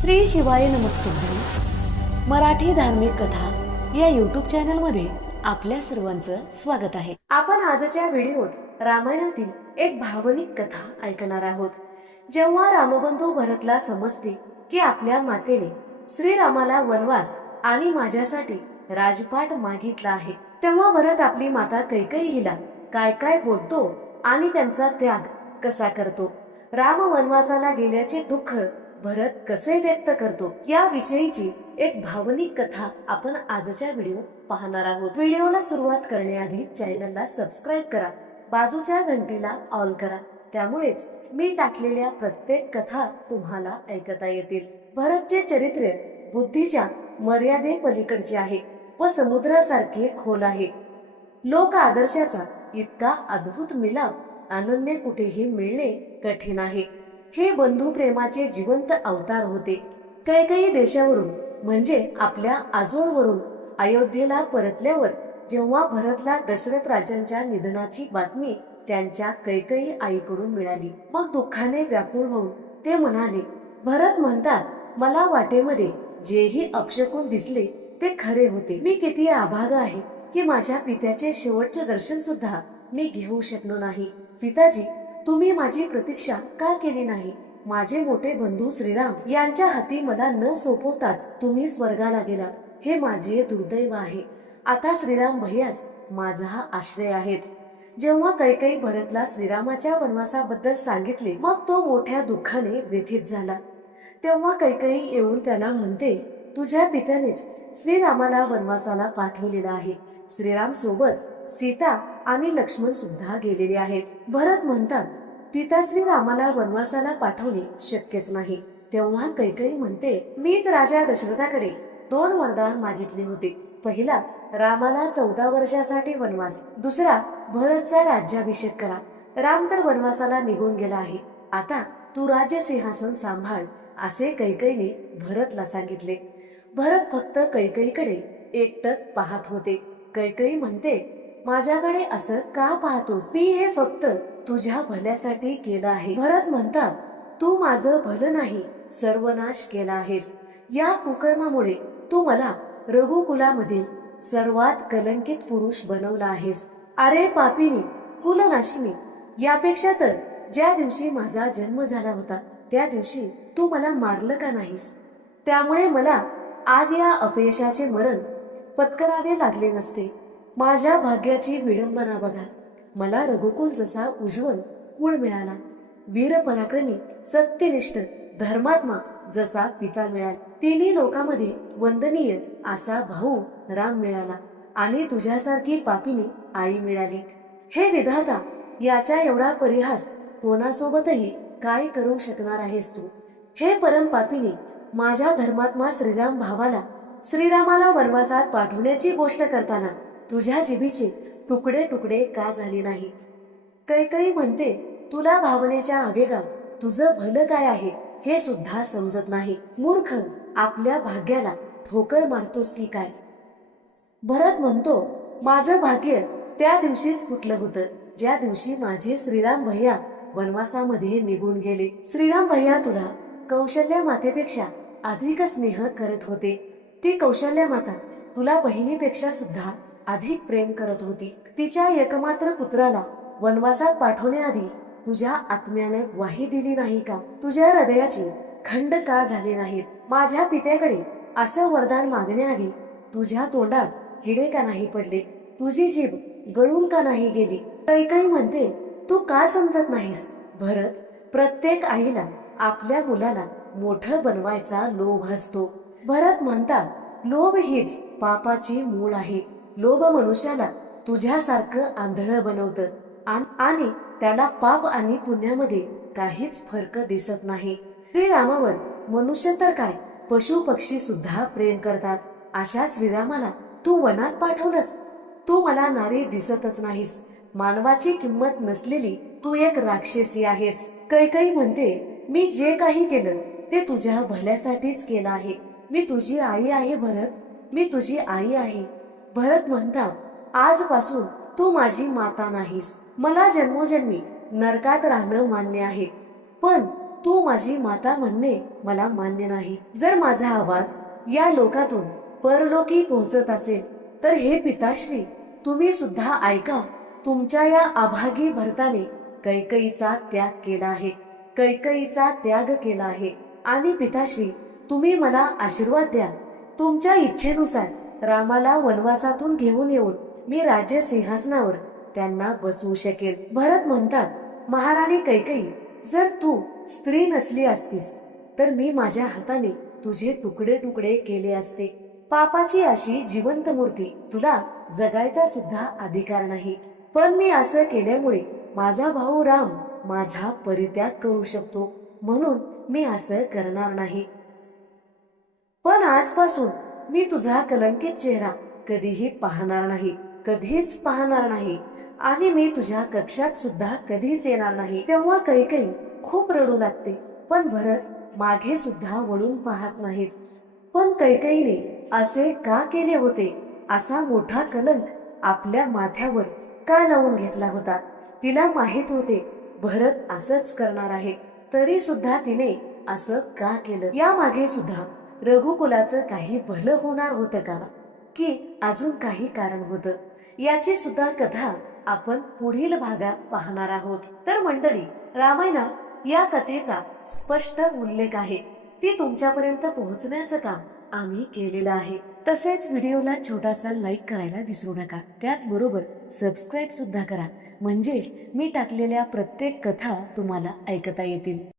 श्री शिवाय नमस्तुभ्यं मराठी धार्मिक कथा या यूट्यूब चॅनलमध्ये आपल्या सर्वांचं स्वागत आहे. आपण आजच्या व्हिडिओत रामायणातील एक भावनिक कथा ऐकणार आहोत. जेव्हा रामबंधू भरतला समजते की आपल्या मातेने श्रीरामाला वनवास आणि माझ्यासाठी राजपाट मागितला आहे तेव्हा भरत आपली माता कैकईला काय काय बोलतो आणि त्यांचा त्याग कसा करतो? राम वनवासाला गेल्याचे दुःख भरत कसे व्यक्त करतो या विषयीची एक भावनिक कथा आपण आजच्या व्हिडिओ पाहणार आहोत. व्हिडिओला सुरुवात करण्याआधी चॅनलला सबस्क्राईब करा. बाजूच्या घंटीला ऑल करा. त्यामुळेच मी टाकलेल्या प्रत्येक कथा तुम्हाला ऐकता येतील. भरतचे चरित्र बुद्धीच्या मर्यादे पलीकडचे आहे व समुद्रासारखे खोल आहे. लोक आदर्शाचा इतका अद्भुत मिलाप अनन्य कुठेही मिळणे कठीण आहे. हे बंधू प्रेमाचे जिवंत अवतार होते. कैकई देशावरून म्हणजे आपल्या आजोळवरून अयोध्येला परतल्यावर जेव्हा भरतला दशरथ राजांच्या निधनाची बातमी त्यांच्या कैकई आईकडून मिळाली. मग दुःखाने व्याकुळ होऊन ते म्हणाले भरत म्हणतात मला वाटेमध्ये जेही अपशकून दिसले ते खरे होते. मी किती आभाग आहे की माझ्या पित्याचे शेवटचे दर्शन सुद्धा मी घेऊ शकलो नाही. पिताजी तुम्ही माझी प्रतीक्षा का केली नाही? माझे मोठे बंधू श्रीराम यांच्या हाती मला न सोपवताच तुम्ही स्वर्गाला गेलात. हे माझे दुर्दैव आहे. आता श्रीराम भैयाच माझा हा आश्रय आहेत. जेव्हा कैकई भरतला श्रीरामाच्या वनवासाबद्दल सांगितले मग तो मोठ्या दुःखाने व्यथित झाला. तेव्हा कैकई येऊन त्याला म्हणते तुझ्या पित्यानेच श्रीरामाला वनवासाला पाठवलेला आहे. श्रीराम सोबत सीता आणि लक्ष्मण सुद्धा गेलेले आहेत. भरत म्हणतात पिता श्रीरामाला वनवासाला पाठवणे शक्यच नाही. तेव्हा कैकई म्हणते मीच राजा दशरथाकडे दोन वरदान मागितले होते. पहिला रामाला चौदा वर्षासाठी वनवास. दुसरा भरतचा राज्याभिषेक करा. राम तर वनवासाला निघून गेला आहे. आता तू राज्य सिंहासन सांभाळ असे कैकईने भरतला सांगितले. भरत फक्त कैकईकडे एकटक पाहत होते. कैकई म्हणते माझ्याकडे असं का पाहतोस? मी हे फक्त तुझ्या भल्यासाठी केलं आहे. भरत म्हणतात तू माझं भलं नाही सर्वनाश केला आहेस. या कुकर्मामुळे तू मला रघुकुलामधील सर्वात कलंकित पुरुष बनवला आहेस. अरे पापिनी कुलनाशिनी यापेक्षा तर ज्या दिवशी माझा जन्म झाला होता त्या दिवशी तू मला मारलं का नाहीस? त्यामुळे मला आज या अपयशाचे मरण पत्करावे लागले नसते. माझ्या भाग्याची विडंबना बघा. मला रघुकुल जसा उज्ज्वल कुळ मिळाला. वीर पराक्रमी सत्यनिष्ठ धर्मात्मा जसा पिता मिळाला. तिन्ही लोकांमध्ये वंदनीय असा भाऊ राम मिळाला आणि तुझ्यासारखी पापिनी आई मिळाली. हे विधाता याच्या एवढा परिहास कोणासोबतही काय करू शकणार आहेस तू? हे परम पापिनी माझ्या धर्मात्मा श्रीराम भावाला श्रीरामाला वनवासात पाठवण्याची गोष्ट करताना तुझ्या जिभीचे तुकडे तुकडे का झाले नाही? कैकई म्हणते तुला भावनेच्या आवेगात तुझं भलं काय आहे हे सुद्धा समजत नाही. मूर्ख आपल्या भाग्याला ठोकर मारतोस की काय? भरत म्हणतो माझं भाग्य त्या दिवशीच फुटलं होतं ज्या दिवशी माझे श्रीराम भैया वनवासामध्ये निघून गेले. श्रीराम भैया तुला कौशल्या मातेपेक्षा अधिक स्नेह करत होते. ती कौशल्या माता तुला बहिणीपेक्षा सुद्धा अधिक प्रेम करत होती. तिच्या एकमात्र पुत्राला वनवासात पाठवण्याआधी तुझ्या आत्म्याने ग्वाही दिली नाही का? तुझ्या हृदयाची खंड का झाले नाही माझ्या पित्याकडे असं वरदान मागण्याआधी तुझ्या तोंडात हिडे का नाही पडले? तुझी जीभ गळून का नाही गेली? कैकई म्हणते तू का समजत नाहीस? भरत प्रत्येक आईला आपल्या मुलाला मोठं बनवायचा लोभ असतो. भरत म्हणतात लोभ हीच पापाची मूळ आहे. लोभ मनुष्याला तुझ्यासारखं आंधळं बनवतं. आणि त्याला पाप आणि पुण्यामध्ये काहीच फरक दिसत नाही. श्रीरामावर मनुष्य तर काय? पशु पक्षी सुद्धा प्रेम करतात. अशा श्रीरामाला तू वनात पाठवलंस. तू मला नारी दिसतच नाहीस. मानवाची किंमत नसलेली तू एक राक्षसी आहेस. कैकई म्हणते मी जे काही केलं ते तुझ्या भल्यासाठीच केलं आहे. मी तुझी आई आहे भरत. मी तुझी आई आहे. भरत म्हणतात आजपासून तू माझी माता नाहीस. मला जन्मोजन्मी नरकात राहणं मान्य आहे. पण तू माझी माता म्हणणे मला मान्य नाही. जर माझा आवाज या लोकातून परलोकी पोहोचत असेल तर हे पिताश्री तुम्ही सुद्धा ऐका तुमच्या या आभागी भरताने कैकईचा त्याग केला आहे. कैकईचा त्याग केला आहे. आणि पिताश्री तुम्ही मला आशीर्वाद द्या. तुमच्या इच्छेनुसार रामाला वनवासातून घेऊन येऊन मी राज्य सिंहासनावर त्यांना बसवू शकेल भरत म्हणतात महाराणी कैकई जर तू स्त्री नसली असतीस तर मी माझ्या हाताने तुझे तुकडे तुकडे केले असते. पापाची अशी जिवंत मूर्ती तुला जगायचा सुद्धा अधिकार नाही. पण मी असं केल्यामुळे माझा भाऊ राम माझा परित्याग करू शकतो. म्हणून मी असं करणार नाही. पण आजपासून मी तुझा कलंकित चेहरा कधीही पाहणार नाही कधीच पाहणार नाही. आणि मी तुझ्या कक्षात सुद्धा कधीच येणार नाही. तेव्हा कैकई खूप रडू लागते. पण भरत मागे सुद्धा वळून पाहत नाहीत. पण कैकईने असे का केले होते? असा मोठा कलंक आपल्या माथ्यावर का लावून घेतला होता? तिला माहीत होते भरत असंच करणार आहे. तरी सुद्धा तिने असं का केलं? या मागे सुद्धा रघुकुलाचं काही भलं होणार होतं का? की अजून काही कारण होतं? याची सुद्धा कथा आपण पुढील भागात पाहणार आहोत. तर मंडळी रामायणात या कथेचा स्पष्ट उल्लेख आहे. ती तुमच्यापर्यंत पोहोचण्याचं काम आम्ही केलेलं आहे. तसेच व्हिडिओला छोटासा लाईक करायला विसरू नका. त्याचबरोबर सबस्क्राईब सुद्धा करा. म्हणजे मी टाकलेल्या प्रत्येक कथा तुम्हाला ऐकता येतील.